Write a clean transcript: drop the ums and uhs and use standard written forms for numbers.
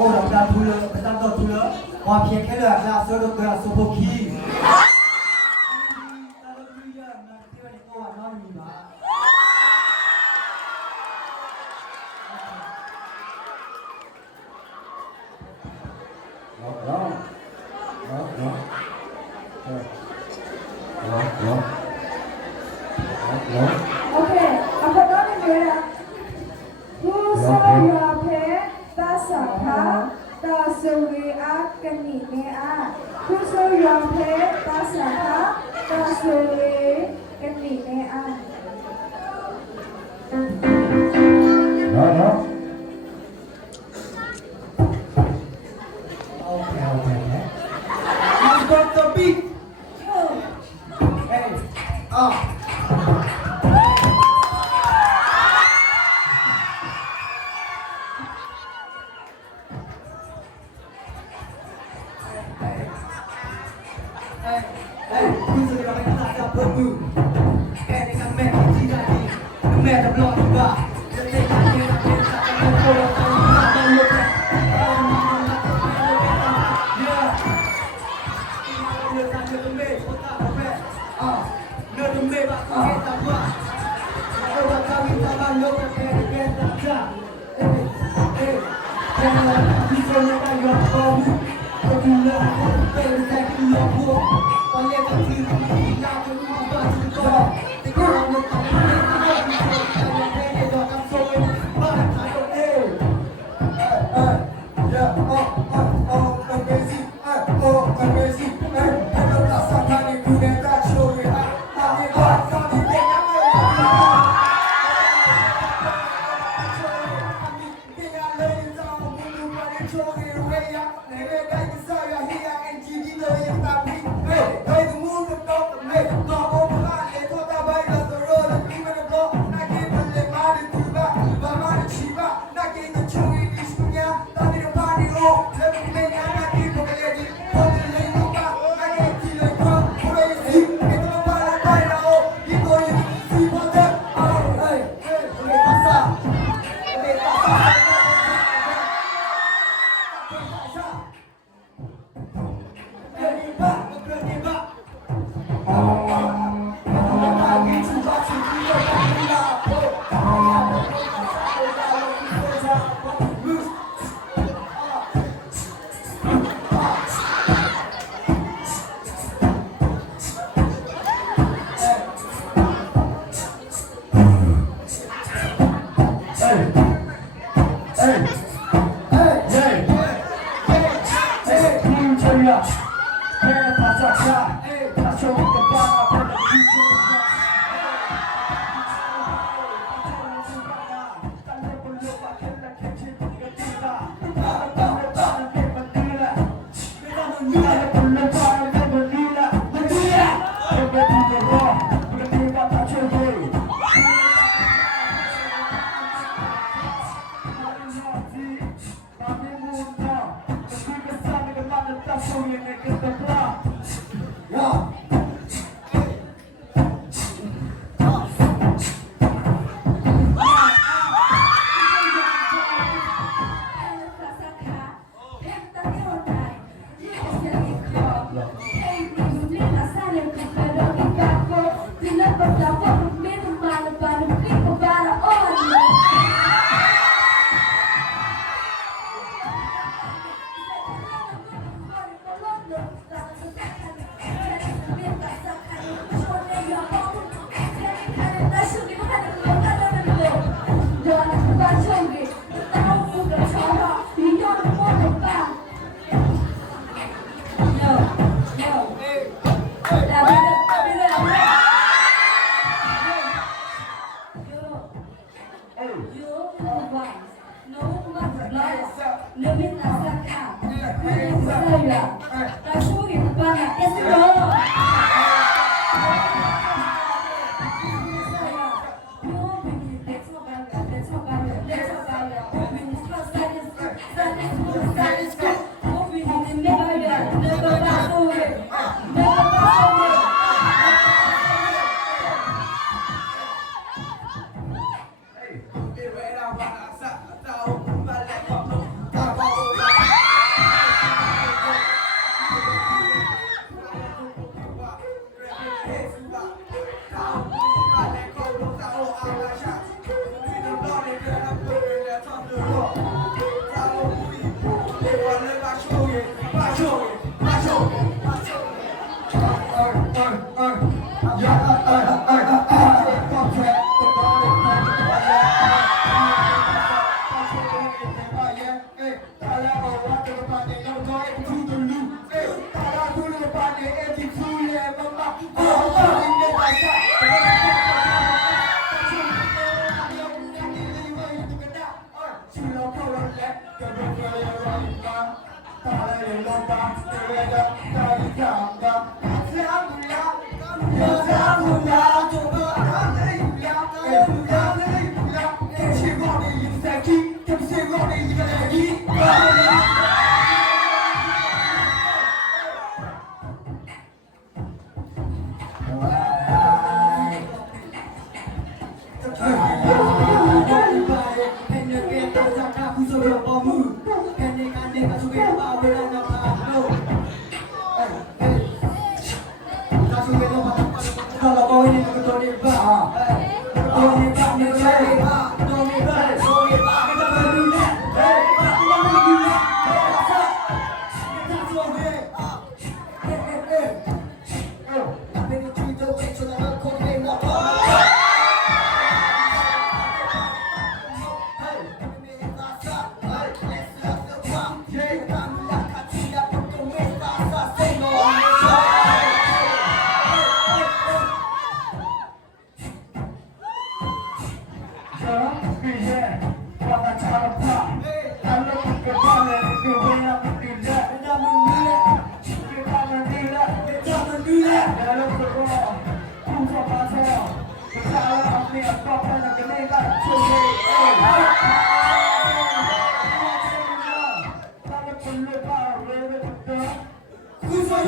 我让他吐了，不当到吐了，我偏开了，那所有都要说不起。Okay, apa nama dia? Kusoyape tasaka tasuriya kanimea. Kusoyape tasaka tasuriya kanimea. No. Okay. I've got the beat. Hey,คุณจะรอให้ตาจับเพิ่มมือแค่ในคำแม่ที่ได้ดีแม่จะรอที่ว่าจะได้การเรียนเป็นสัตว์เป็นคนละตัวต้องยกแรงเนื้อตัวเมย์โคตรตาแม่เนื้อตัวเมย์บ้าตัวเมย์ตาว่าเอาว่าการวิจารณ์ยกแรงแก่ตาจ้าแค่ที่คนยังได้ยอมก็มีก็ดูแลเป็นแค่ที่ยอมพวกตอนเรียนกันที่ยากจนรู้ว่าจะก็แต่ก็เราไม่ต้องไม่ต้องมีคนแต่ยังไม่ได้ดอกคำโซ่บ้านขายตัวเองamazing amazing I don't know somebody who never show me how they got something they never got it to the loop. Para tu le pane e ti tu le mama. Oh, in the light. She love her on that. The book where you're running down. Para le lomba. The red up. The gamba. Kalau kau ini betul ni bah, betul ni bah, ni cari bah, betul ni bah, betul ni bah, kita berdua, kita berdua, kita berdua, tapi ni cerita macam mana kau ni nak tahu? Who's your